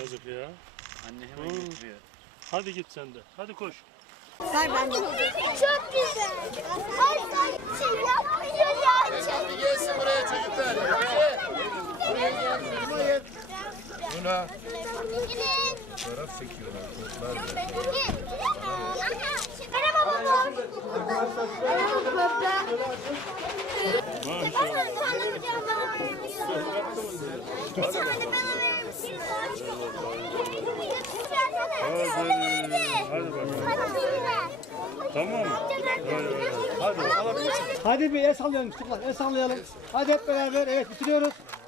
yazık ya. Anne hemen Oo. Oh. getiriyor. Hadi git sen de. Hadi koş. Ver ben de. Çok güzel. Ay ay şey yapmıyor ya. Hadi gelsin buraya çocuklar. Buna. Taraf sekiyorlar. Kurtlar. Ben Merhaba baba. Merhaba baba. Maşallah. Maşallah. Maşallah. Maşallah. Maşallah. Maşallah. Maşallah. Maşallah. Maşallah. Tamam. tamam. Hadi. Aa, hadi. hadi bir el sallayalım çocuklar. El sallayalım. Hadi hep beraber. Evet bitiriyoruz.